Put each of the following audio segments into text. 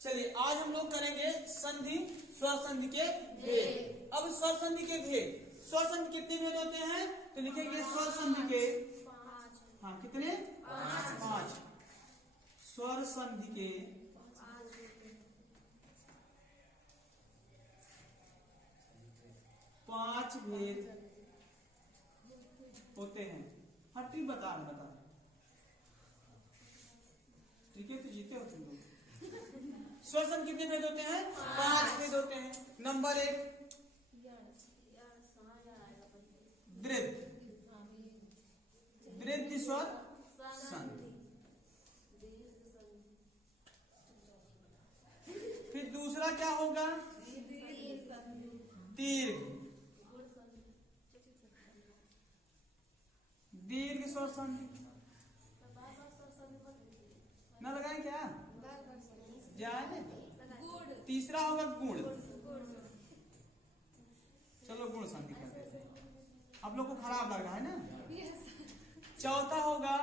चलिए आज हम लोग करेंगे संधि, स्वर संधि के भेद। अब स्वर संधि के भेद, स्वर संधि कितने भेद होते हैं तो लिखेंगे स्वर संधि के, हाँ कितने, पांच। स्वर संधि के पांच भेद होते हैं। हाँ ठीक बता। ठीक है तो जीते हो तुम लोग। स्वर संधि कितने भेद होते हैं? पांच भेद होते हैं। नंबर 1 दृढ़, दृढ़ स्वर संधि। फिर दूसरा क्या होगा? दीर्घ, दीर्घ स्वर संधि। ना लगाए क्या जाए? तीसरा होगा गुण, चलो गुण संधि करते हैं। आप लोग को खराब लग रहा है ना। चौथा होगा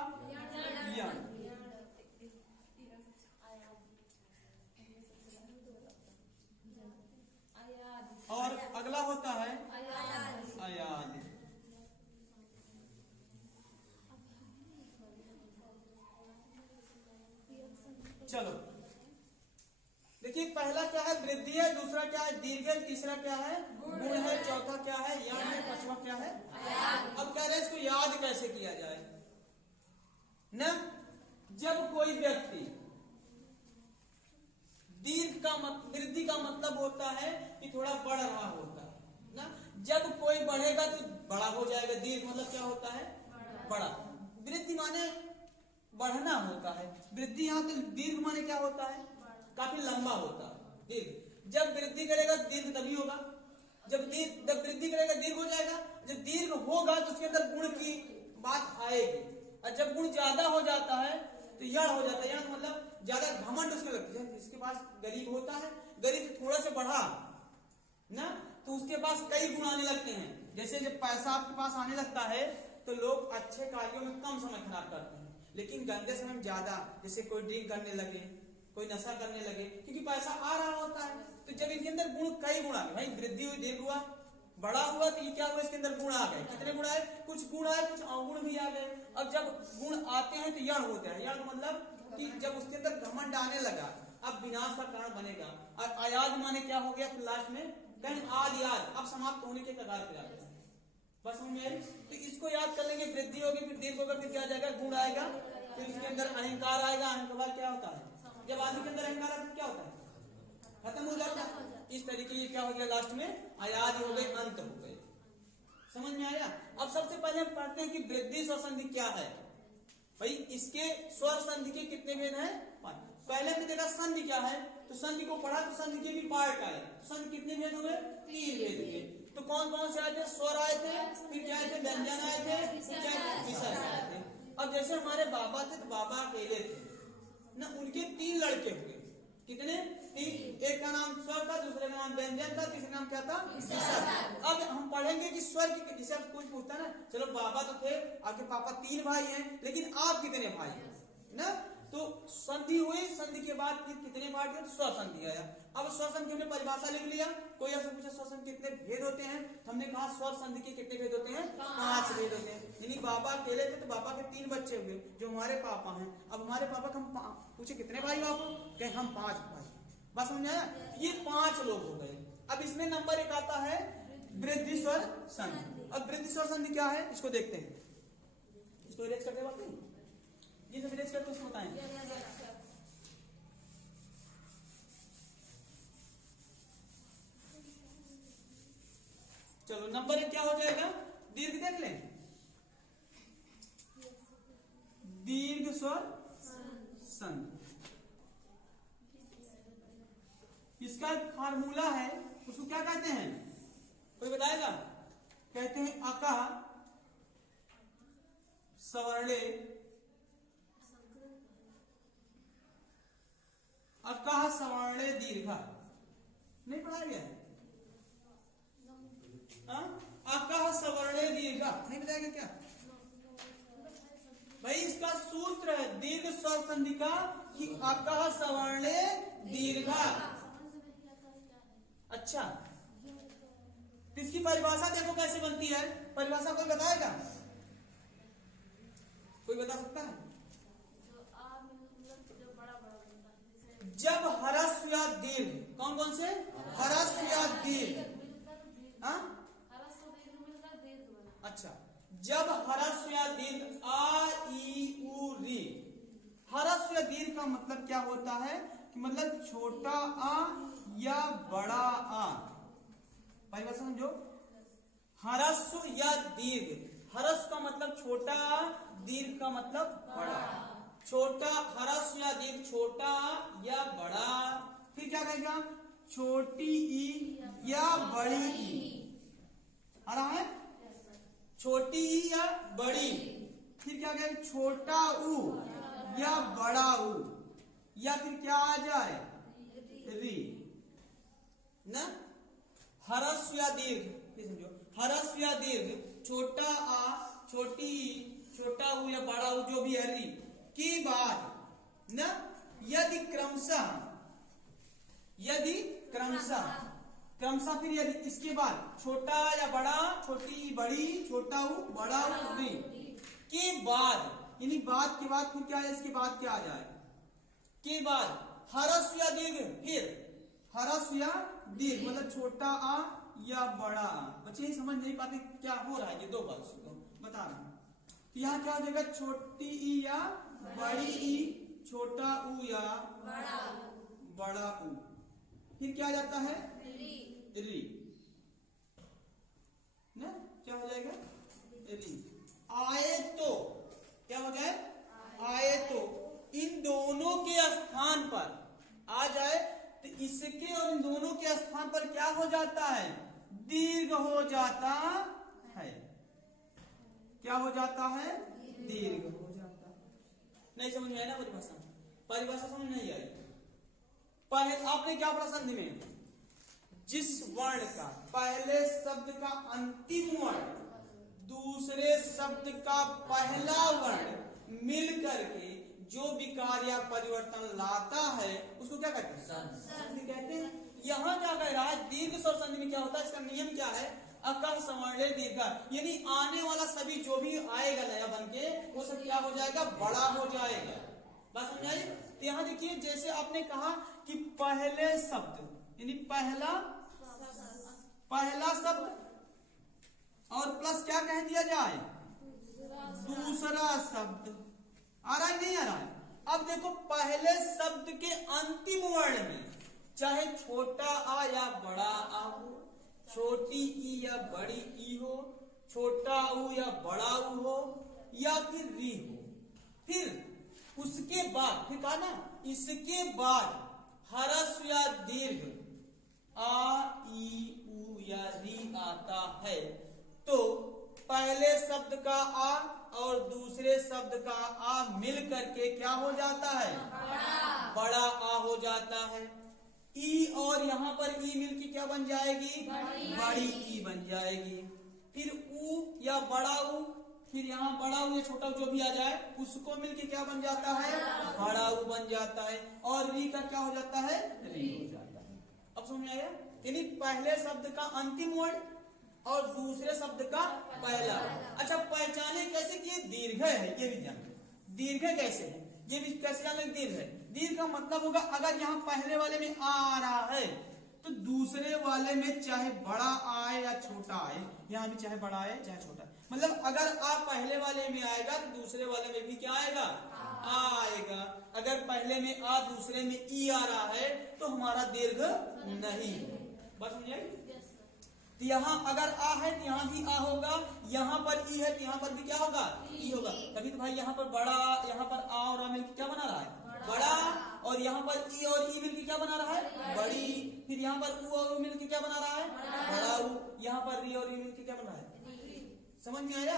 यण, और अगला होता है अयादि। चलो देखिए पहला क्या है? वृद्धि है, दूसरा क्या है? दीर्घ है, तीसरा क्या है? गुण है, चौथा क्या है? यण है, पांचवा क्या है? अब कह रहे हैं इसको याद कैसे किया जाए न। जब कोई व्यक्ति दीर्घ का वृद्धि का मतलब होता है कि थोड़ा बढ़ रहा होता है ना। जब कोई बढ़ेगा तो बड़ा हो जाएगा। दीर्घ मतलब क्या होता है? बड़ा। वृद्धि माने बढ़ना होता है। वृद्धि यहाँ तो दीर्घ माने क्या होता है? काफी लंबा होता है दीर्घ। जब वृद्धि करेगा दीर्घ तभी होगा। जब वृद्धि करेगा दीर्घ हो जाएगा। जब दीर्घ होगा तो उसके अंदर गुण की बात आएगी। और जब गुण ज्यादा हो जाता है तो यण हो जाता है। यण मतलब ज्यादा घमंड उसको लगता है। जिसके पास गरीब होता है, गरीब थोड़ा से बढ़ा ना तो उसके पास कई गुण आने लगते हैं। जैसे जब पैसा आपके पास आने लगता है तो लोग अच्छे कार्यों में कम समय खराब करते हैं, लेकिन गंदे समय में ज्यादा। जैसे कोई ड्रिंक करने लगे, कोई नशा करने लगे, क्योंकि पैसा आ रहा होता है। तो जब इनके अंदर गुण कई गुण आ गए, भाई वृद्धि हुई, दीर्घ हुआ, बड़ा हुआ, तो ये क्या हुआ? इसके अंदर गुण आ गए। कितने गुण आए? कुछ गुण आए, कुछ अवगुण भी आ गए। अब जब गुण आते हैं तो यण होता है। यण मतलब कि जब उसके अंदर घमंड आने लगा, अब विनाश का कारण बनेगा। और अयाद माने क्या हो गया? लास्ट में कहीं आदि याद, अब समाप्त होने के कगार पे आ गया। बस में तो इसको याद कर लेंगे। वृद्धि होगी, फिर दीर्घ होगा, फिर क्या आ जाएगा? गुण आएगा, फिर उसके अंदर अहंकार आएगा। अहंकार क्या होता है? जब आदमी के अंदर अहंकार आता है क्या होता है? खत्म हो जाता है। इस तरीके ये क्या हो गया? लास्ट में अयादि हो गए, अंत हो गए। समझ में आया? अब सबसे पहले हम पढ़ते हैं कि वृद्धि स्वर संधि क्या है। भाई इसके स्वर संधि के कितने भेद हैं? 5। पहले हमने देखा संधि क्या है, तो संधि को पढ़ा तो संधि के भी पार्ट आए। संधि कितने भेद हुए? 3 भेद हुए। तो कौन कौन से आए थे? स्वर आए थे, फिर क्या आए थे? व्यंजन आए थे, फिर क्या आए थे? विसर्ग आए थे। अब जैसे हमारे बाबा थे तो बाबा अकेले थे ना, उनके 3 लड़के हुए। कितने? 3। एक का नाम स्वर था, दूसरे का नाम व्यंजन था, तीसरे नाम क्या था? विसर्ग। अब हम पढ़ेंगे कि स्वर की, जैसे आप कोई पूछता है ना, चलो बाबा तो थे, आपके पापा 3 भाई हैं, लेकिन आप कितने भाई हैं ना। तो संधि हुई, संधि के बाद फिर कितने पार्ट हुए? स्वर संधि आया। अब स्वर संधि हमने परिभाषा लिख लिया। कोई ऐसा पूछा स्वर संधि कितने भेद होते हैं, तो हमने कहा स्वर संधि के कितने भेद होते हैं? 5 भेद होते हैं। यानी बाबा अकेले थे तो बाबा के 3 बच्चे हुए जो हमारे पापा हैं। अब हमारे पापा को हम पूछे कितने भाई आप? कहे हम 5 भाई। बस समझ आया? ये 5 लोग हो गए। अब इसमें नंबर 1 आता है वृद्धि स्वर संधि। अब वृद्धि स्वर संधि क्या है इसको देखते हैं। इसको इरेज करते वक्त ये सब इरेज करते उसको बताएं। चलो नंबर 1 क्या हो जाएगा? दीर्घ देख लें। दीर्घ स्वर संधि, इसका फार्मूला है, उसको क्या कहते हैं? कोई बताएगा? कहते हैं अकः सवर्णे, अकः सवर्णे दीर्घ। नहीं पढ़ा गया? अकः सवर्णे दीर्घ नहीं बताएगा क्या? भाई इसका सूत्र है दीर्घ स्वर संधि का कि अकह सवर्णे दीर्घा। अच्छा, इसकी परिभाषा देखो कैसे बनती है। परिभाषा कोई बताएगा? कोई बता सकता है? जब ह्रस्व या दीर्घ, कौन कौन से? ह्रस्व या दीर्घ। अच्छा, जब ह्रस्व या दीर्घ आ ई उ री, ह्रस्व या दीर्घ का मतलब क्या होता है कि मतलब छोटा आ या बड़ा आ। परिभाषा समझो, ह्रस्व या दीर्घ, ह्रस्व का मतलब छोटा, दीर्घ का मतलब बड़ा। छोटा ह्रस्व या दीर्घ, छोटा या बड़ा। फिर क्या कहेगा? छोटी ई या बड़ी ई। आ रहा है? छोटी ई या बड़ी। फिर क्या कहेगा? छोटा ऊ या बड़ा ऊ। या फिर क्या आ जाए? री ना। ह्रस्व या दीर्घ, समझो, ह्रस्व या दीर्घ, छोटा आ, छोटी ई, छोटा ऊ या बड़ा ऊ, जो भी है री के बाद न यदि क्रमशः, यदि क्रमशः, क्रमशः फिर यदि इसके बाद छोटा या बड़ा, छोटी बड़ी, छोटा ऊ बड़ा ऊ री के बाद, यानी बाद के बाद फिर क्या है? इसके बाद क्या आ जाए? के बाद ह्रस्व या दीर्घ, फिर ह्रस्व या दीर्घ मतलब छोटा आ या बड़ा आ। बच्चे समझ नहीं पाते क्या हो रहा है, ये दो बात बता रहा हूं। तो यहाँ क्या हो जाएगा? छोटी ई या बड़ी ई, छोटा ऊ या बड़ा ऊ। फिर क्या आ जाता है? री ना। क्या हो जाएगा? री। आए तो क्या हो जाए? आए तो इन दोनों के स्थान पर आ जाए तो इसके और इन दोनों के स्थान पर क्या हो जाता है? दीर्घ हो जाता है। क्या हो जाता है? दीर्घ हो जाता है। नहीं समझ में आया ना परिभाषा? परिभाषा समझ नहीं आई? पहले आपने क्या पढ़ा संधि में? जिस वर्ण का पहले शब्द का अंतिम वर्ण दूसरे शब्द का पहला वर्ण मिल करके जो विकार या परिवर्तन लाता है उसको क्या कहते हैं? संधि कहते हैं। यहाँ क्या कह रहा है? दीर्घ स्वर संधि में क्या होता है? इसका नियम क्या है? अकह सवर्णे दीर्घ, यानी आने वाला सभी जो भी आएगा नया बन के वो सब क्या हो जाएगा? बड़ा हो जाएगा। बात समझ आई? तो यहाँ देखिए, जैसे आपने कहा कि पहले शब्द यानी पहला शब्द और प्लस क्या कह दिया जाए? दूसरा शब्द। आ रहा है नहीं आ रहा है? अब देखो, पहले शब्द के अंतिम वर्ण में चाहे छोटा आ या बड़ा आ हो, छोटी ई या बड़ी ई हो, छोटा ऊ या बड़ा ऊ हो, या फिर री हो, फिर उसके बाद फिर कहा ना, इसके बाद ह्रस्व या दीर्घ आ ई उ या री आता है तो पहले शब्द का आ और दूसरे शब्द का आ मिल करके क्या हो जाता है? बड़ा आ हो जाता है। ई और यहाँ पर ई मिलके क्या बन जाएगी? बड़ी ई बन जाएगी। फिर ऊ या बड़ा ऊ, फिर यहाँ बड़ा ऊ या छोटा जो भी आ जाए उसको मिलके क्या बन जाता है? बड़ा ऊ बन जाता है। और री का क्या हो जाता है? री हो जाता है। अब समझ आया? यानी पहले शब्द का अंतिम वर्ण और दूसरे शब्द का पहला। अच्छा, पहचाने कैसे कि ये दीर्घ है, ये भी जान। दीर्घ कैसे है ये भी कैसे जान? दीर्घ है, दीर्घ का मतलब होगा अगर यहाँ पहले वाले में आ रहा है तो दूसरे वाले में चाहे बड़ा आए या छोटा आए, यहाँ भी चाहे बड़ा आए चाहे छोटा, मतलब अगर आ पहले वाले में आएगा तो दूसरे वाले में भी क्या आएगा? आ आएगा। अगर पहले में आ दूसरे में ई आ रहा है तो हमारा दीर्घ नहीं है। बस समझिए? तो यहाँ अगर आ है तो यहाँ भी आ होगा, यहाँ पर ई है तो यहाँ पर भी क्या होगा? ई होगा। तभी तो भाई यहाँ पर बड़ा, यहाँ पर आ और आ मिलकर क्या बना रहा है? बड़ा। और यहाँ पर ई और ई मिलकर क्या बना रहा है? बड़ी। फिर यहाँ पर ऊ और ऊ मिलकर क्या बना रहा है? बड़ा ऊ। यहाँ पर री और री मिलकर क्या बना रहा है? समझ में आया?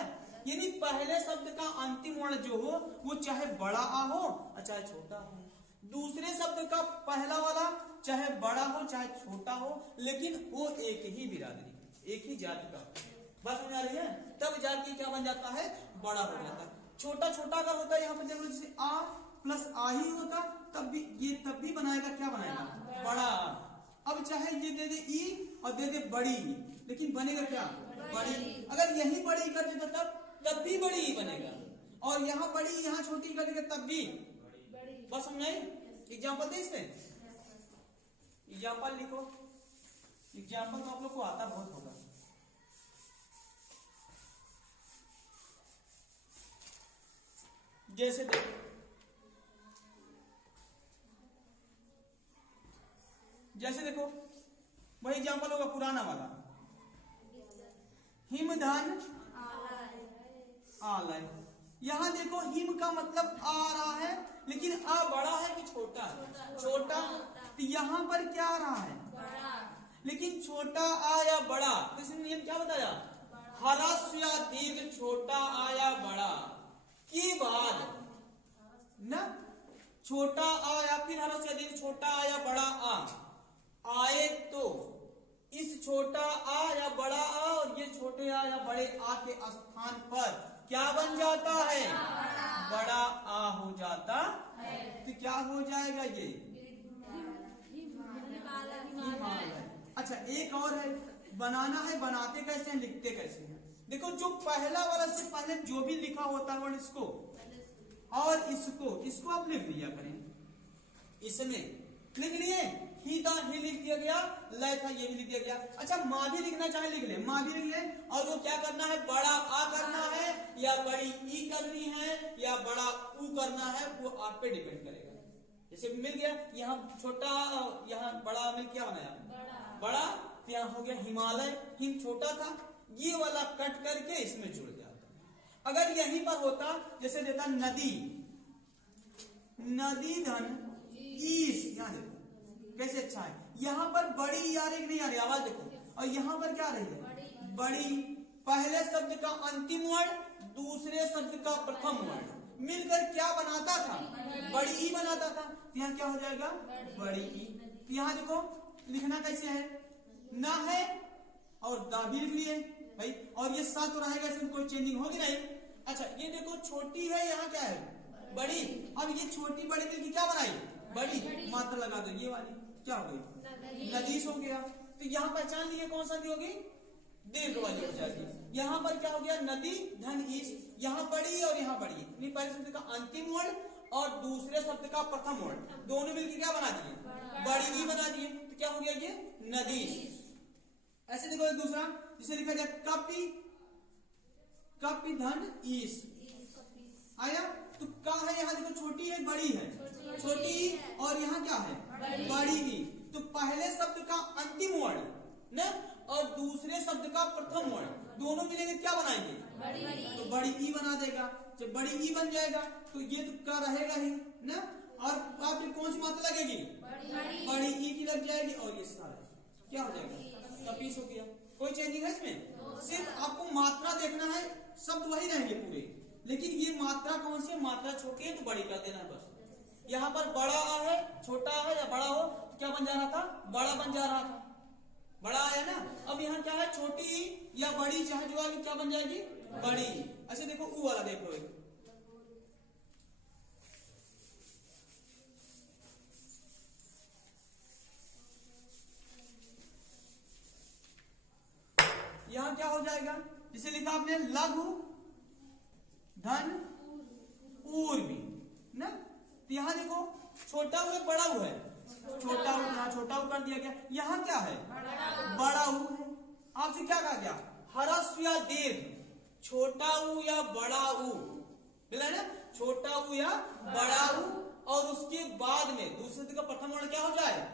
यानी पहले शब्द का अंतिम वर्ण जो हो वो चाहे बड़ा आ हो और चाहे छोटा हो, दूसरे शब्द का पहला वाला चाहे बड़ा हो चाहे छोटा हो, लेकिन वो एक ही बिरादरी, एक ही जाति का। बात समझ आ रही है? तब जाति क्या बन जाता है? बड़ा हो जाता है। छोटा छोटा अगर होता है यहाँ पर देखो जैसे आ प्लस आ ही होता तब भी बनाएगा क्या बनाएगा बड़ा। अब चाहे ये दे दे ई और दे दे बड़ी ई, लेकिन बनेगा क्या बड़ी। अगर यही बड़ी कर दे तो तब भी बड़ी ई बनेगा, और यहाँ बड़ी यहाँ छोटी कर देगा तब भी। बस समझाई। एग्जाम्पल दे इसमें, एग्जाम्पल लिखो। एग्जाम्पल तो आप लोग को आता बहुत होगा। जैसे देखो, वही एग्जाम्पल होगा पुराना वाला, हिमधन आलय। यहाँ देखो हिम का मतलब आ रहा है, लेकिन आ बड़ा है कि छोटा है? छोटा। तो यहाँ पर क्या आ रहा है बड़ा, लेकिन छोटा आया बड़ा। तो इसने नियम क्या बताया, ह्रस्व या दीर्घ छोटा आया बड़ा की बाद न छोटा आया फिर ह्रस्व या दीर्घ छोटा आया बड़ा आ आए तो इस छोटा आ या बड़ा आ और ये छोटे आ या बड़े आ के स्थान पर क्या बन जाता है बड़ा आ हो जाता है। तो क्या हो जाएगा ये हिमालय। अच्छा एक और है, बनाना है, बनाते कैसे हैं लिखते कैसे हैं। देखो जो पहला वाला से पहले जो भी लिखा होता है इसको और इसको आप लिख लिया करें। इसमें लिख लिए ही था, ही लिख दिया गया, लय था, ये भी लिख दिया गया। अच्छा माँ भी लिखना चाहे लिख ले, माँ भी लिख ले। और वो क्या करना है, बड़ा आ करना है या बड़ी ई करनी है या बड़ा ऊ करना है, वो आप पे डिपेंड करेगा। जैसे मिल गया, यहाँ छोटा यहाँ बड़ा मिल क्या बनाया बड़ा, तो यहाँ हो गया हिमालय। हिम छोटा था, ये वाला कट करके इसमें जुड़ जाता। अगर यहीं पर होता जैसे देता नदी, नदी धन ईश, यहाँ देखो कैसे अच्छा है। यहाँ पर बड़ी आ रही नहीं आ रही, आवाज देखो। और यहाँ पर क्या आ रही है बड़ी। पहले शब्द का अंतिम वर्ण दूसरे शब्द का प्रथम वर्ण मिलकर क्या बनाता था बड़ी ई बनाता था। तो यहाँ क्या हो जाएगा बड़ी ई। तो यहाँ देखो लिखना कैसे है, ना है और दा भी लिख लिए भाई, और ये साथ तो रहेगा, इसमें कोई चेंजिंग होगी नहीं। अच्छा ये देखो छोटी है, यहाँ क्या है बड़ी। अब ये छोटी बड़ी मिलकर क्या बनाई बड़ी, मात्रा लगा दो, ये वाली क्या हो गई नदीश हो गया। तो यहाँ पहचान लिए कौन सा होगी दीर्घ वाली हो जाएगी। यहाँ पर क्या हो गया नदी धन ईश, यहाँ बड़ी और यहाँ बड़ी, पहले शब्द का अंतिम वर्ण और दूसरे शब्द का प्रथम वर्ण दोनों मिलकर क्या बना दिए बड़ी ई बना दिए। तो क्या हो गया ये नदीश। ऐसे देखो एक दूसरा जिसे लिखा जाए कपि, कपि धन ईश आया। तो क्या है यहाँ देखो छोटी है बड़ी है, छोटी और यहाँ क्या है बड़ी ही। तो पहले शब्द का अंतिम वर्ण न और दूसरे शब्द का प्रथम वर्ण दोनों मिलेंगे क्या बनाएंगे तो बड़ी ई बना देगा। जब बड़ी ई बन जाएगा तो ये तो क्या रहेगा ही न, और आप कौन सी मात्रा लगेगी बड़ी ई की लग जाएगी, और ये सारा क्या हो जाएगा कपीस हो गया। कोई चेंजिंग है इसमें, सिर्फ आपको मात्रा देखना है, शब्द वही रहेंगे पूरे, लेकिन ये मात्रा कौन सी मात्रा छोटी है तो बड़ी कर देना है बस। यहाँ पर बड़ा आ है, छोटा है या बड़ा हो तो क्या बन जा रहा था बड़ा बन जा रहा था, बड़ा आया ना। अब यहाँ क्या है छोटी या बड़ी चाहे जो आगे क्या बन जाएगी बड़ी। अच्छा देखो ऊ वाला देख लो, यहाँ क्या हो जाएगा, जिसे लिखा आपने लघु धन ऊर्वी ना। तो यहाँ देखो छोटा हुआ बड़ा हुआ है, छोटा हुआ यहाँ छोटा हुआ कर दिया गया, यहाँ क्या है बड़ा हुआ है। आपसे क्या कहा गया ह्रस्व या दीर्घ छोटा ऊ या बड़ा ऊ मिला ना, छोटा ऊ या बड़ा ऊ, और उसके बाद में दूसरे का प्रथम वर्ण क्या हो जाए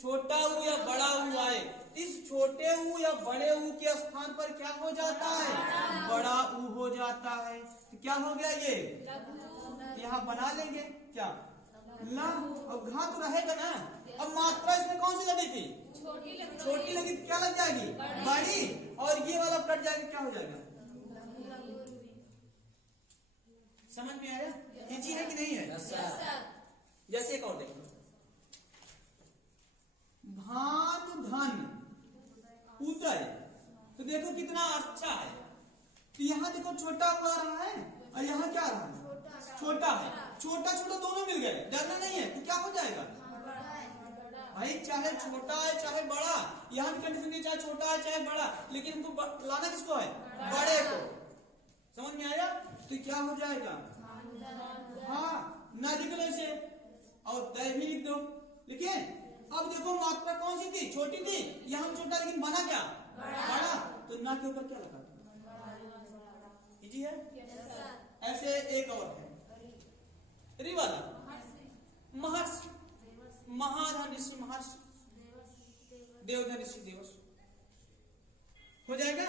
छोटा ऊ या बड़ा ऊ आए। इस छोटे ऊ या बड़े ऊ के स्थान पर क्या हो जाता है बड़ा ऊ हो जाता है। तो क्या हो गया ये यहाँ बना लेंगे क्या ला, अब घा तो रहेगा ना। अब मात्रा इसमें कौन सी लगी थी छोटी लगी, क्या लग जाएगी बड़ी, और ये वाला कट जाएगा क्या हो जाएगा। समझ में आया इजी है कि नहीं है। जैसे एक और देखो भान धन उदय, तो देखो कितना अच्छा है। तो यहाँ देखो छोटा हुआ रहा है और यहाँ क्या रहा? छोटा है। छोटा छोटा दोनों मिल गए, डरना नहीं है, तो क्या हो जाएगा भाई? चाहे छोटा है चाहे बड़ा, यहाँ भी कंडीशन नहीं, चाहे छोटा है चाहे बड़ा, लेकिन हमको लाना किसको है? बड़े को। समझ में आया? तो क्या हो जाएगा? हाँ, ना लिख लो इसे और दय भी लिख दो। लिखिए। अब देखो मात्रा कौन सी थी? छोटी थी। यहाँ छोटा, लेकिन बना क्या? बड़ा। तो ना के ऊपर क्या लगा? इजी है। ऐसे एक और है रि वाला, महर्षि, महाधन ऋषि महर्षि, देवधन ऋषि देवस। हो जाएगा?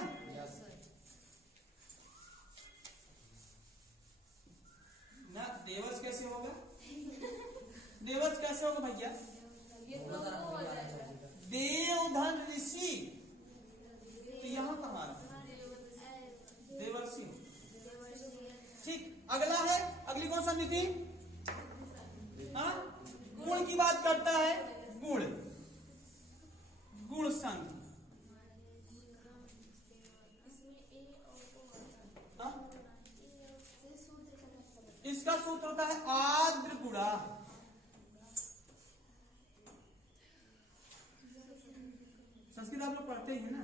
ना देवस कैसे होगा? देवस कैसे होगा भैया? देवधन ऋषि, तो यहाँ कहाँ देवर्षि। ठीक, अगला है, अगली कौन सा नीति? हाँ, गुण की बात करता है। गुण, गुण संघ। इसका सूत्र होता है आद्र गुणा। संस्कृत आप लोग पढ़ते ही है ना?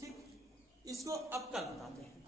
ठीक, इसको अब कल बताते हैं।